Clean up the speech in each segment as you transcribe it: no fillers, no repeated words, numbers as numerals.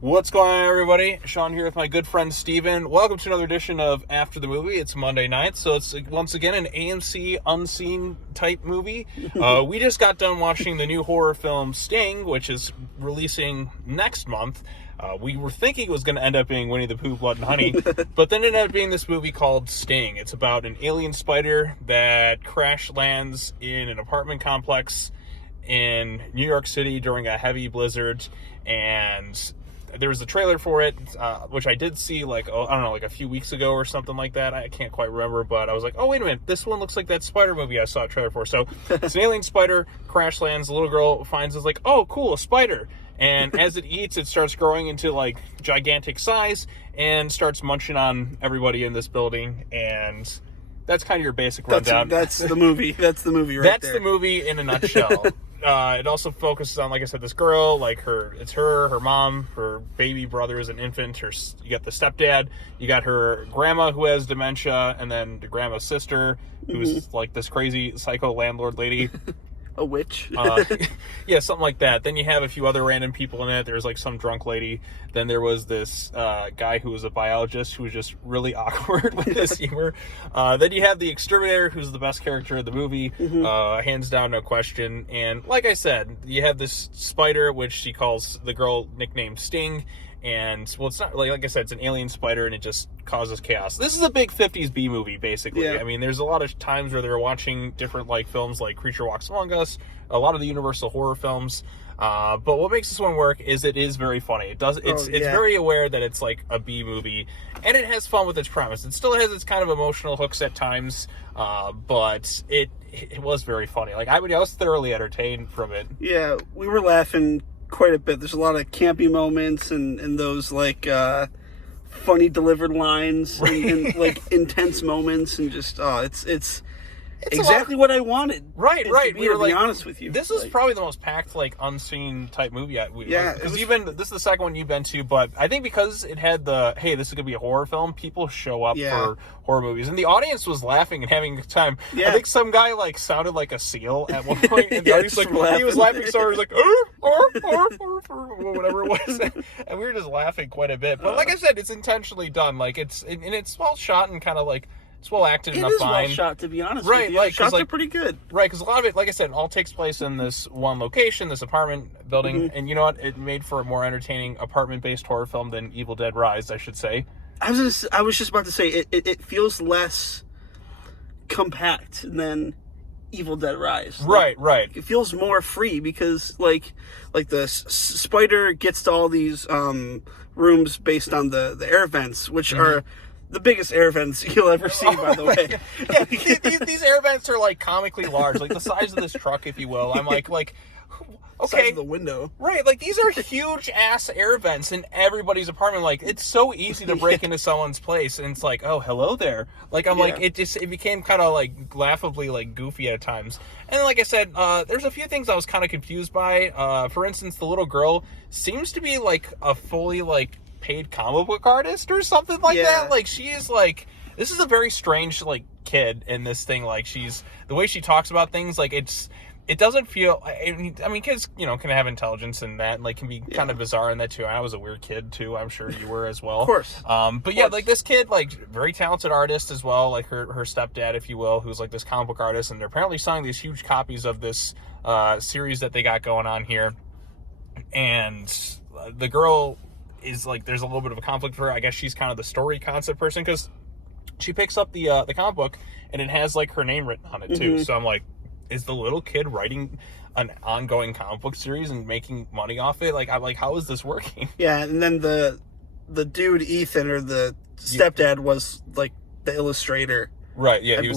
What's going on, everybody? Sean here with my good friend Steven. Welcome to another edition of After the Movie. It's Monday night, so it's once again an AMC unseen type movie. We just got done watching the new horror film Sting, which is releasing next month. We were thinking it was going to end up being Winnie the Pooh, Blood and Honey, but then it ended up being this movie called Sting. It's about an alien spider that crash lands in an apartment complex in New York City during a heavy blizzard, and there was a trailer for it, which I did see like a few weeks ago or something like that. I can't quite remember, but I was like, oh, wait a minute, this one looks like that spider movie I saw a trailer for. So it's an alien spider, crash lands, the little girl finds it's like, oh, cool, a spider. And as it eats, it starts growing into like gigantic size and starts munching on everybody in this building. And that's kind of your basic rundown. That's the movie. That's the movie That's the movie in a nutshell. It also focuses on, like I said, this girl, like her mom, her baby brother is an infant, you got the stepdad, you got her grandma who has dementia, and then the grandma's sister, who's like this crazy psycho landlord lady. A witch. Yeah, something like that. Then you have a few other random people in it. There's like some drunk lady. Then there was this guy who was a biologist who was just really awkward with his humor. Then you have the exterminator, who's the best character of the movie, hands down, no question. And like I said, you have this spider, which she calls the girl nicknamed Sting. And, well, it's not, like I said, it's an alien spider, and it just causes chaos. This is a big 50s B movie, basically. Yeah. I mean, there's a lot of times where they're watching different, like, films like Creature Walks Among Us, a lot of the Universal horror films. But what makes this one work is it is very funny. It's very aware that it's, like, a B movie, and it has fun with its premise. It still has its kind of emotional hooks at times, but it was very funny. Like, I was thoroughly entertained from it. Yeah, we were laughing quite a bit. There's a lot of campy moments and those like funny delivered lines and like intense moments, and just it's exactly what I wanted. Right. We were like, to be honest with you, this is probably the most packed, like, unseen type movie because even this is the second one you've been to, but I think because it had the hey, this is gonna be a horror film, people show up for horror movies, and the audience was laughing and having a good time. I think some guy like sounded like a seal at one point, and the audience he was laughing, so he was like whatever it was, and we were just laughing quite a bit. But like I said, it's intentionally done. Like it's well shot and kind of like. It's well acted enough. It is well shot, to be honest. Right, with you. like shots are pretty good. Right, because a lot of it, like I said, all takes place in this one location, this apartment building, and you know what? It made for a more entertaining apartment-based horror film than Evil Dead Rise, I should say. I was just about to say it feels less compact than Evil Dead Rise. Right. It feels more free because like the spider gets to all these rooms based on the air vents, which are the biggest air vents you'll ever see, by the way. Yeah, these air vents are like comically large, like the size of this truck, if you will. I'm like, okay, size of the window. Right, like these are huge ass air vents in everybody's apartment. Like it's so easy to break into someone's place, and it's like, oh, hello there. Like I'm like, it became kind of like laughably like goofy at times. And like I said, there's a few things I was kind of confused by. For instance, the little girl seems to be like a fully like paid comic book artist or something like that. Like she is like, this is a very strange like kid in this thing. Like the way she talks about things, like it doesn't feel, I mean kids, you know, can have intelligence and that, and like can be kind of bizarre in that too. I was a weird kid too, I'm sure you were as well. Of course. But yeah, like this kid, like very talented artist as well, like her stepdad, if you will, who's like this comic book artist, and they're apparently selling these huge copies of this series that they got going on here. And the girl is like, there's a little bit of a conflict for her. I guess she's kind of the story concept person, because she picks up the comic book and it has like her name written on it too. So I'm like, is the little kid writing an ongoing comic book series and making money off it? Like I'm like, how is this working? Yeah, and then the dude Ethan, or the stepdad, was like the illustrator. Right, yeah, he was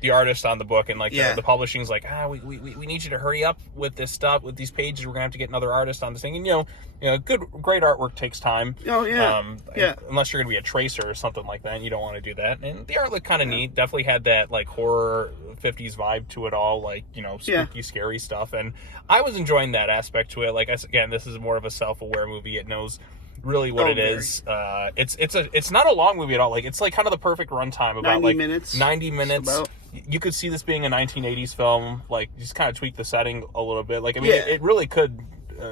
the artist on the book, and like the publishing's like, we need you to hurry up with this stuff, with these pages. We're gonna have to get another artist on this thing, and you know, great artwork takes time. Oh yeah, unless you're gonna be a tracer or something like that, and you don't want to do that. And the art looked kind of neat. Definitely had that like horror 50s vibe to it all, like, you know, spooky, scary stuff. And I was enjoying that aspect to it. Like, again, this is more of a self-aware movie. It knows really what it is. It's not a long movie at all. Like, it's like kind of the perfect runtime, about 90 minutes. 90 minutes. You could see this being a 1980s film. Like, just kind of tweak the setting a little bit. Like, I mean, it really could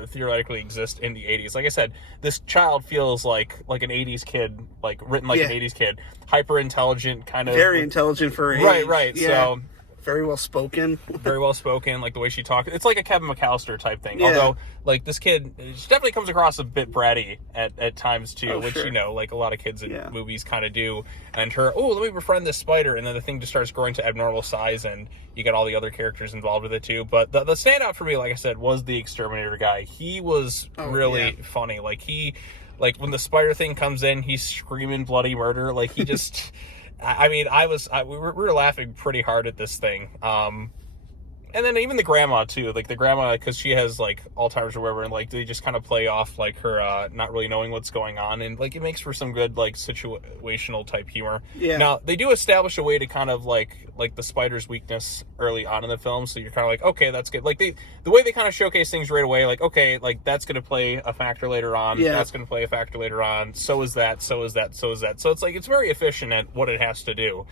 theoretically exist in the 80s. Like I said, this child feels like an 80s kid, like written like an 80s kid, hyper intelligent, kind of very intelligent for her age. Right. Yeah. So very well spoken. Very well spoken, like the way she talks. It's like a Kevin McAllister type thing. Yeah. Although, like, this kid, she definitely comes across a bit bratty at times, too, which, sure. you know, like a lot of kids in movies kind of do. And her, let me befriend this spider, and then the thing just starts growing to abnormal size, and you get all the other characters involved with it, too. But the standout for me, like I said, was the exterminator guy. He was really funny. Like, when the spider thing comes in, he's screaming bloody murder. Like, he just... I mean, we were laughing pretty hard at this thing. And then even the grandma too, like the grandma, because she has like Alzheimer's or whatever, and like they just kind of play off like her not really knowing what's going on, and like it makes for some good like situational type humor. Yeah. Now they do establish a way to kind of like the spider's weakness early on in the film, so you're kind of like, okay, that's good. Like the way they kind of showcase things right away, like okay, like that's going to play a factor later on. Yeah. That's going to play a factor later on. So is that. So is that. So is that. So it's like it's very efficient at what it has to do.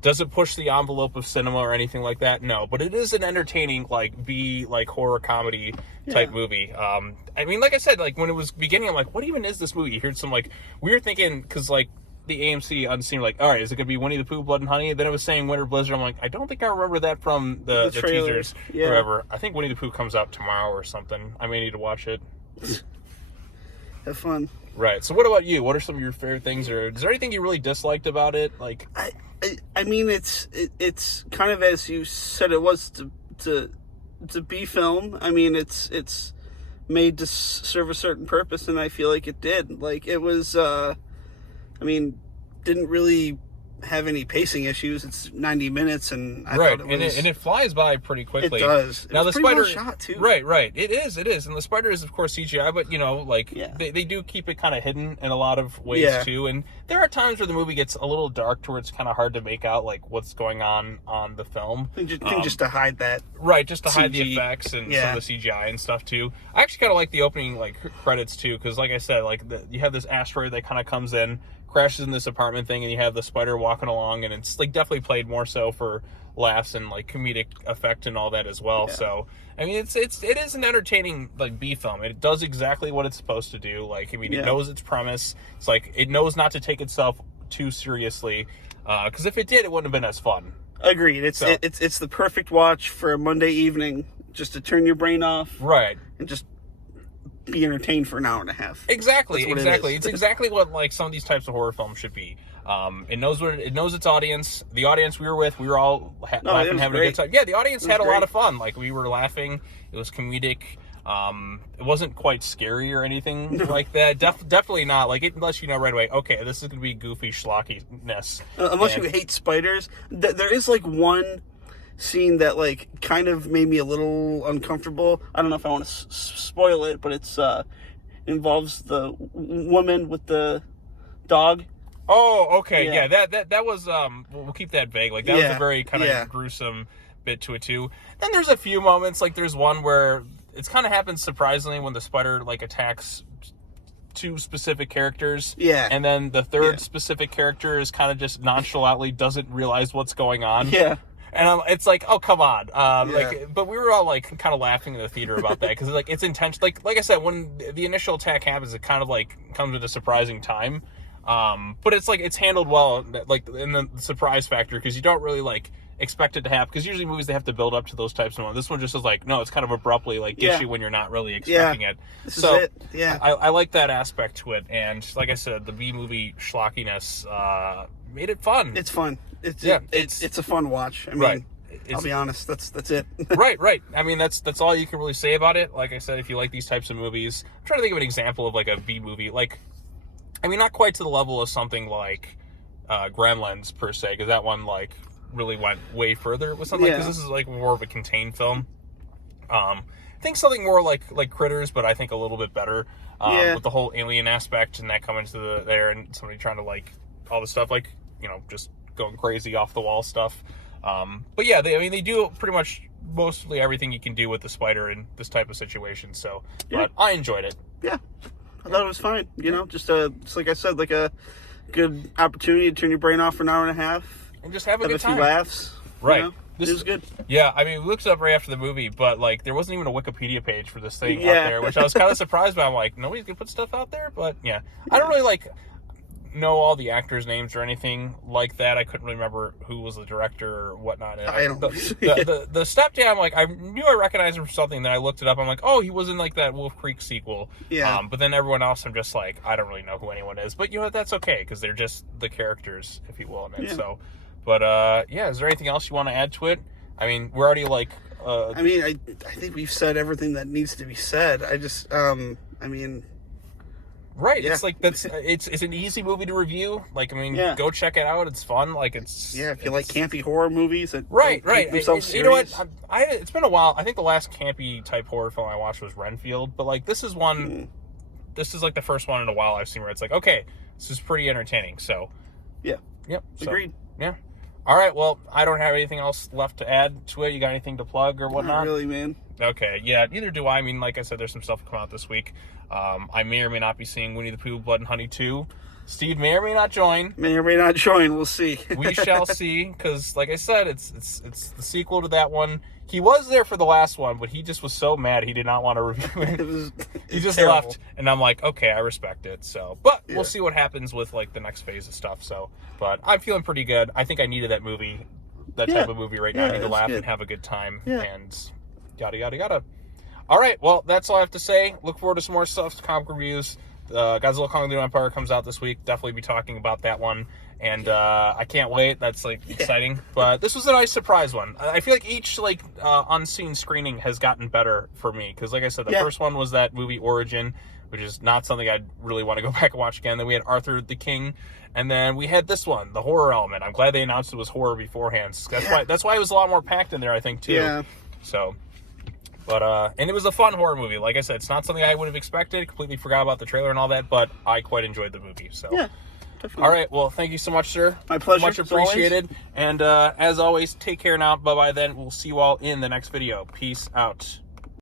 Does it push the envelope of cinema or anything like that? No, but it is an entertaining, like, horror comedy type movie. I mean, like I said, like, when it was beginning, I'm like, what even is this movie? You heard some, like, we were thinking, because, like, the AMC Unseen, like, all right, is it going to be Winnie the Pooh, Blood and Honey? Then it was saying Winter Blizzard. I'm like, I don't think I remember that from the teasers. Yeah. Whatever. I think Winnie the Pooh comes out tomorrow or something. I may need to watch it. Have fun. Right. So what about you? What are some of your favorite things? Or is there anything you really disliked about it? Like... I mean, it's kind of as you said it was to be film. I mean, it's made to serve a certain purpose, and I feel like it did. Like it was, I mean, didn't really have any pacing issues. It's 90 minutes, and I thought it was... and it flies by pretty quickly. It does. Now it was the pretty spider well shot too. Right. It is, and the spider is of course CGI, but you know, like they do keep it kind of hidden in a lot of ways too. And there are times where the movie gets a little dark, to where it's kind of hard to make out like what's going on the film. I think just to hide that. Right, just to hide the CG. effects and some of the CGI and stuff too. I actually kind of like the opening like credits too, because like I said, like you have this asteroid that kind of comes in, crashes in this apartment thing, and you have the spider walking along, and it's like definitely played more so for laughs and like comedic effect and all that as well. So I mean, it is an entertaining like B film. It does exactly what it's supposed to do. Like I mean, it knows its premise. It's like it knows not to take itself too seriously, because if it did, it wouldn't have been as fun. Agreed. It's the perfect watch for a Monday evening, just to turn your brain off, right, and just be entertained for an hour and a half. Exactly. It's exactly what like some of these types of horror films should be. It knows its audience. The audience we were with, we were all laughing, having a good time. Yeah, the audience had a lot of fun. Like we were laughing. It was comedic. It wasn't quite scary or anything like that. Definitely not. Like unless you know right away, okay, this is gonna be goofy schlockiness. Unless you hate spiders, there is like one scene that like kind of made me a little uncomfortable. I don't know if I want to spoil it, but it's involves the woman with the dog. Oh, okay, yeah. That was we'll keep that vague. Like that was a very kind of gruesome bit to it too. Then there's a few moments, like there's one where it's kind of happens surprisingly when the spider like attacks two specific characters. Yeah. And then the third specific character is kind of just nonchalantly doesn't realize what's going on. Yeah. And it's like, oh, come on. But we were all like kind of laughing in the theater about that because like it's intense. Like I said, when the initial attack happens, it kind of like comes at a surprising time. But it's like it's handled well, like in the surprise factor, because you don't really like expect it to happen. Because usually movies they have to build up to those types of ones. This one just is like, no, it's kind of abruptly like gets you when you're not really expecting it. This is it. Yeah, I like that aspect to it, and like I said, the B movie schlockiness made it fun. It's fun. It's a fun watch. I mean, I'll be honest. That's it. right. I mean, that's all you can really say about it. Like I said, if you like these types of movies, I'm trying to think of an example of like a B movie. Like, I mean, not quite to the level of something like Gremlins per se, because that one like really went way further with something. Because this is like more of a contained film. I think something more like Critters, but I think a little bit better with the whole alien aspect and that coming to there and somebody trying to like all the stuff like just going crazy off the wall stuff. But yeah, they do pretty much mostly everything you can do with the spider in this type of situation. So, but I enjoyed it. Yeah, I thought it was fine. Just like I said, like a good opportunity to turn your brain off for an hour and a half and just have a good time. A few laughs. Right. It was good. Yeah, I mean, we looked it up right after the movie, but like there wasn't even a Wikipedia page for this thing out Yeah. there, which I was kind of surprised by. I'm like, nobody's gonna put stuff out there, but yeah, I don't really like know all the actors' names or anything like that. I couldn't remember who was the director or whatnot. And I don't. the stepdad, like I knew I recognized him from something. Then I looked it up. I'm like, oh, he was in like that Wolf Creek sequel. Yeah. But then everyone else, I'm just like, I don't really know who anyone is. But you know, that's okay because they're just the characters, if you will, in it. Yeah. So, but yeah, is there anything else you want to add to it? I mean, we're already like. I mean, I think we've said everything that needs to be said. I just, I mean. Right, Yeah. it's like it's an easy movie to review. Like, I mean, Yeah. go check it out. It's fun. Like, it's Yeah, if you like campy horror movies that right. don't take themselves You know what? serious. It's been a while. I think the last campy type horror film I watched was Renfield, but like this is one. This is like the first one in a while I've seen where it's like, okay, this is pretty entertaining. So, Yeah, yep, so, agreed. Yeah. All right. Well, I don't have anything else left to add to it. You got anything to plug or whatnot? Not really, man. Okay, yeah, neither do I. I mean, like I said, there's some stuff to come out this week. I may or may not be seeing Winnie the Pooh, Blood and Honey 2. Steve may or may not join. May or may not join. We'll see. We shall see, because, like I said, it's the sequel to that one. He was there for the last one, but he just was so mad he did not want to review it. He just terrible. left, and I'm like, okay, I respect it. So, but Yeah. we'll see what happens with like the next phase of stuff. So, but I'm feeling pretty good. I think I needed that movie, that Yeah. type of movie right now. Yeah, I need to it's laugh good. and have a good time, Yeah. and yada yada yada. All right, well, that's all I have to say. Look forward to some more stuff, comic reviews. Godzilla Kong the New Empire comes out this week. Definitely be talking about that one. And I can't wait. That's like exciting. But this was a nice surprise one. I feel like each like unseen screening has gotten better for me. Because like I said, the first one was that movie Origin, which is not something I'd really want to go back and watch again. Then we had Arthur the King. And then we had this one, the horror element. I'm glad they announced it was horror beforehand. That's why it was a lot more packed in there, I think, too. Yeah. So... But, and it was a fun horror movie. Like I said, it's not something I would have expected. Completely forgot about the trailer and all that, but I quite enjoyed the movie. So, Yeah, definitely. all right. Well, thank you so much, sir. My pleasure, Much as always. appreciated. And as always, take care now. Bye-bye then. We'll see you all in the next video. Peace out.